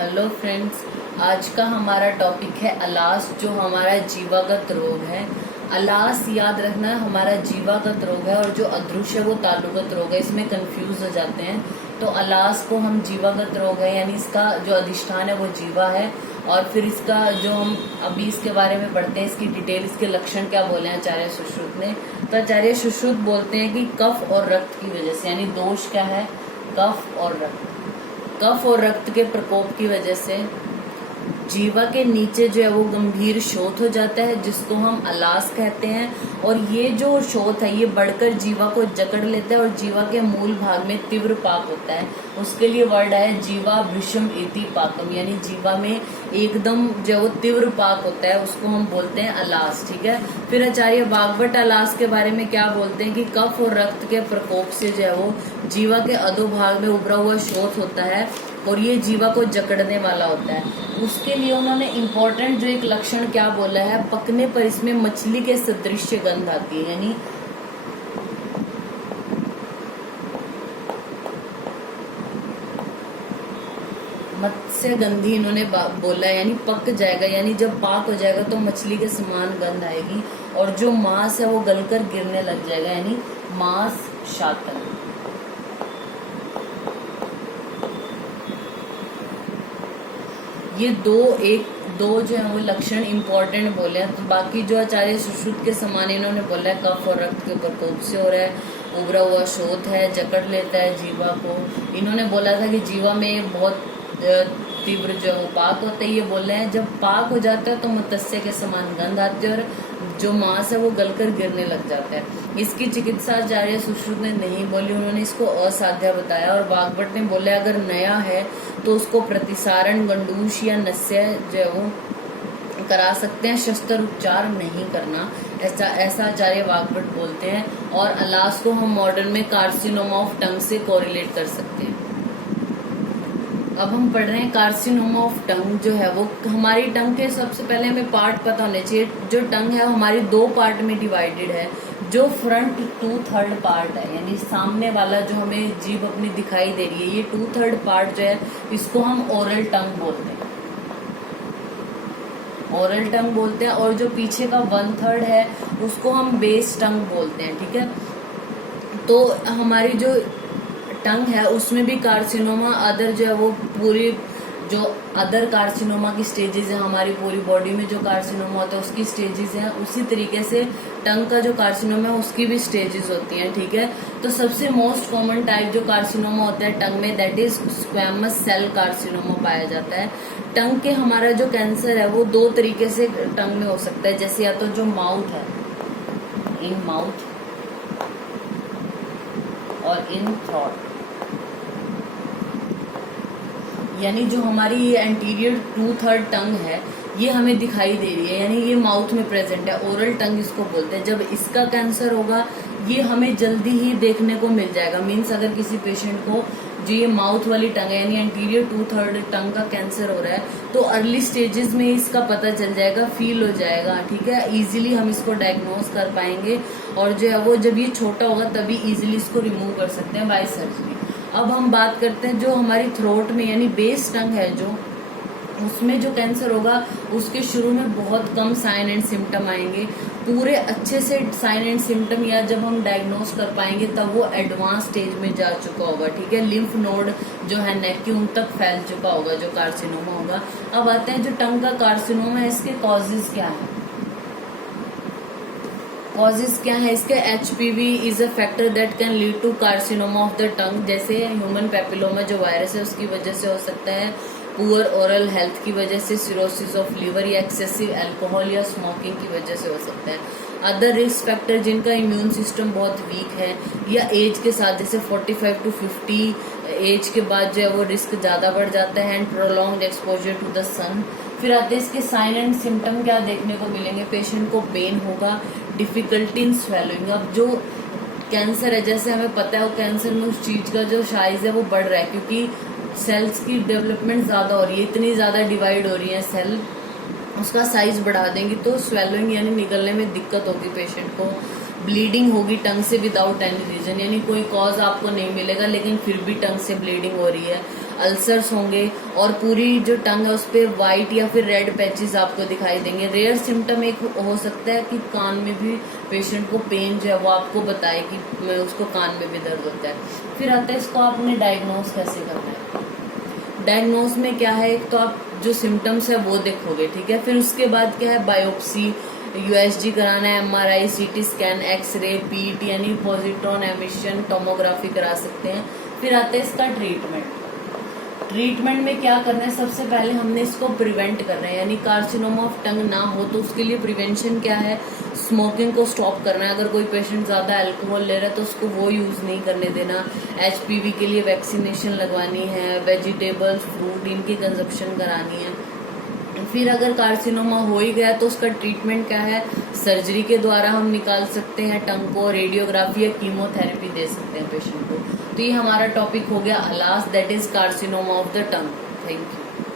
Hello friends, आज का हमारा टॉपिक है अलास, जो हमारा जीवागत रोग है। अलास याद रखना हमारा जीवागत रोग है और जो अदृश्य है वो तालुगत रोग है। इसमें कंफ्यूज हो जाते हैं। तो अलास को हम जीवागत रोग है, यानी इसका जो अधिष्ठान है वो जीवा है। और फिर इसका जो हम अभी इसके बारे में पढ़ते हैं, इसकी डिटेल, इसके लक्षण क्या बोले हैं आचार्य सुश्रुत ने। तो आचार्य सुश्रुत बोलते हैं कि कफ और रक्त की वजह से, यानी दोष क्या है, कफ और रक्त। कफ और रक्त के प्रकोप की वजह से जीवा के नीचे जो है वो गंभीर शोथ हो जाता है, जिसको हम अलास कहते हैं। और ये जो शोथ है ये बढ़कर जीवा को जकड़ लेता है और जीवा के मूल भाग में तीव्र पाक होता है। उसके लिए वर्ड है जीवा भृशम इति पाकम, यानी जीवा में एकदम जो वो तीव्र पाक होता है, उसको हम बोलते हैं अलास। ठीक है। फिर आचार्य भागवत अलास के बारे में क्या बोलते हैं कि कफ और रक्त के प्रकोप से जो है वो जीवा के अधोभाग में उभरा हुआ शोथ होता है और ये जीवा को जकड़ने वाला होता है। उसके लिए उन्होंने इम्पोर्टेंट जो एक लक्षण क्या बोला है, पकने पर इसमें मछली के सदृश गंध आती है, यानी मत्स्य गंधी इन्होंने बोला है, यानी पक जाएगा, यानी जब पाक हो जाएगा तो मछली के समान गंध आएगी और जो मांस है वो गलकर गिरने लग जाएगा, यानी मांस शातन। ये दो जो है वो लक्षण इम्पोर्टेंट बोले हैं। तो बाकी जो आचार्य सुश्रुत के समान इन्होंने बोला है कफ और रक्त के प्रकोप से हो रहा है, उभरा हुआ शोथ है, जकड़ लेता है जीवा को। इन्होंने बोला था कि जीवा में बहुत तीव्र जो पाक होता है। ये बोल रहे हैं जब पाक हो जाता है तो मत्स्य के समान गंध आती है और जो मांस है वो गलकर गिरने लग जाता है। इसकी चिकित्सा आचार्य सुश्रुत ने नहीं बोली, उन्होंने इसको असाध्य बताया। और भागवत ने बोले अगर नया है तो उसको प्रतिसारण, गंडूश या नस्य जो है वो करा सकते हैं, शस्त्र उपचार नहीं करना, ऐसा आचार्य भागवत बोलते हैं। और अलास को हम मॉडर्न में कार्सिनोमा ऑफ टंग से कोरिलेट कर सकते हैं। अब हम पढ़ रहे हैं कार्सिनोमा ऑफ टंग जो है वो हमारी टंग के सबसे पहले हमें पार्ट पता होने चाहिए। जो टंग है हमारी दो पार्ट में डिवाइडेड है। जो फ्रंट 2/3 पार्ट है, यानी सामने वाला जो हमें जीभ अपनी दिखाई दे रही है, ये 2/3 पार्ट जो है इसको हम ओरल टंग बोलते हैं, ओरल टंग बोलते हैं। और जो पीछे का 1/3 है उसको हम बेस टंग बोलते हैं। ठीक है। तो हमारी जो टंग है उसमें भी कार्सिनोमा अदर जो है वो पूरी जो अदर कार्सिनोमा की स्टेजेस है, हमारी पूरी बॉडी में जो कार्सिनोमा होता है उसकी स्टेजेस हैं, उसी तरीके से टंग का जो कार्सिनोमा है उसकी भी स्टेजेस होती हैं। ठीक है। तो सबसे मोस्ट कॉमन टाइप जो कार्सिनोमा होता है टंग में, that is squamous cell carcinoma पाया जाता है। टंग के हमारा जो कैंसर है वो दो तरीके से टंग में हो सकता है, जैसे या तो जो माउथ है, इन माउथ और इन थ्रोट, यानी जो हमारी ये एंटीरियर 2/3 टंग है ये हमें दिखाई दे रही है, यानी ये माउथ में प्रेजेंट है, ओरल टंग इसको बोलते हैं। जब इसका कैंसर होगा ये हमें जल्दी ही देखने को मिल जाएगा। मीन्स अगर किसी पेशेंट को जो ये माउथ वाली टंग है यानी एंटीरियर 2/3 टंग का कैंसर हो रहा है तो अर्ली स्टेजेस में इसका पता चल जाएगा, फील हो जाएगा। ठीक है। इजीली हम इसको डायग्नोज कर पाएंगे और जो है वो जब ये छोटा होगा तभी इजीली इसको रिमूव कर सकते हैं बाय सर्जरी। अब हम बात करते हैं जो हमारी थ्रोट में यानी बेस टंग है, जो उसमें जो कैंसर होगा उसके शुरू में बहुत कम साइन एंड सिम्टम आएंगे। पूरे अच्छे से साइन एंड सिम्टम या जब हम डायग्नोस कर पाएंगे तब वो एडवांस स्टेज में जा चुका होगा। ठीक है। लिम्फ नोड जो है नेक के उन तक फैल चुका होगा जो कार्सिनोमा होगा। अब आते हैं जो टंग का कार्सिनोमा है, इसके कॉजेज क्या है। कॉजेज क्या है इसके, HPV is a factor that can lead to carcinoma of the tongue. जैसे ह्यूमन पेपिलोमा जो वायरस है उसकी वजह से हो सकता है, पुअर ओरल हेल्थ की वजह से, सिरोसिस ऑफ लिवर या एक्सेसिव अल्कोहल या स्मोकिंग की वजह से हो सकता है। अदर रिस्क फैक्टर जिनका इम्यून सिस्टम बहुत वीक है या एज के साथ, जैसे 45 to 50 एज के बाद जो है वो रिस्क ज्यादा बढ़ जाता है। And prolonged exposure to the sun. फिर आते हैं इसके साइन एंड सिम्टम क्या देखने को मिलेंगे। पेशेंट को पेन होगा, डिफिकल्टी इन स्वेलिंग। अब जो कैंसर है जैसे हमें पता है वो कैंसर में उस चीज का जो साइज है वो बढ़ रहा है क्योंकि सेल्स की डेवलपमेंट ज्यादा हो रही है, इतनी ज्यादा डिवाइड हो रही है सेल, उसका साइज बढ़ा देंगी तो स्वेलिंग यानी निकलने में दिक्कत होगी पेशेंट को। ब्लीडिंग होगी टंग से विदाउट एनी रीजन, यानी कोई कॉज आपको नहीं मिलेगा लेकिन फिर भी टंग से ब्लीडिंग हो रही है। अल्सर्स होंगे और पूरी जो टंग है उस पर व्हाइट या फिर रेड पैचेस आपको दिखाई देंगे। रेयर सिम्टम एक हो सकता है कि कान में भी पेशेंट को पेन जो है वो आपको बताए कि उसको कान में भी दर्द होता है। फिर आता है इसको आपने डायग्नोज कैसे करना है। डायग्नोज में क्या है, एक तो आप जो सिम्टम्स है वो देखोगे, ठीक है। फिर उसके बाद क्या है, बायोप्सी, यूएसजी कराना है, एमआरआई, सीटी स्कैन, एक्सरे, पीट यानी पॉजिट्रॉन एमिशन, टोमोग्राफी करा सकते हैं। फिर आता है इसका ट्रीटमेंट। ट्रीटमेंट में क्या करना है, सबसे पहले हमने इसको प्रिवेंट करना है, यानी कार्सिनोमा ऑफ टंग ना हो तो उसके लिए प्रिवेंशन क्या है, स्मोकिंग को स्टॉप करना है। अगर कोई पेशेंट ज्यादा अल्कोहल ले रहा है तो उसको वो यूज नहीं करने देना। एचपीवी के लिए वैक्सीनेशन लगवानी है, वेजिटेबल्स, फ्रूट इनकी कंजप्शन करानी है। फिर अगर कार्सिनोमा हो ही गया तो उसका ट्रीटमेंट क्या है, सर्जरी के द्वारा हम निकाल सकते हैं टंग को, रेडियोग्राफी या कीमोथेरेपी दे सकते हैं पेशेंट को। तो ये हमारा टॉपिक हो गया alas, that is carcinoma of the tongue. Thank you.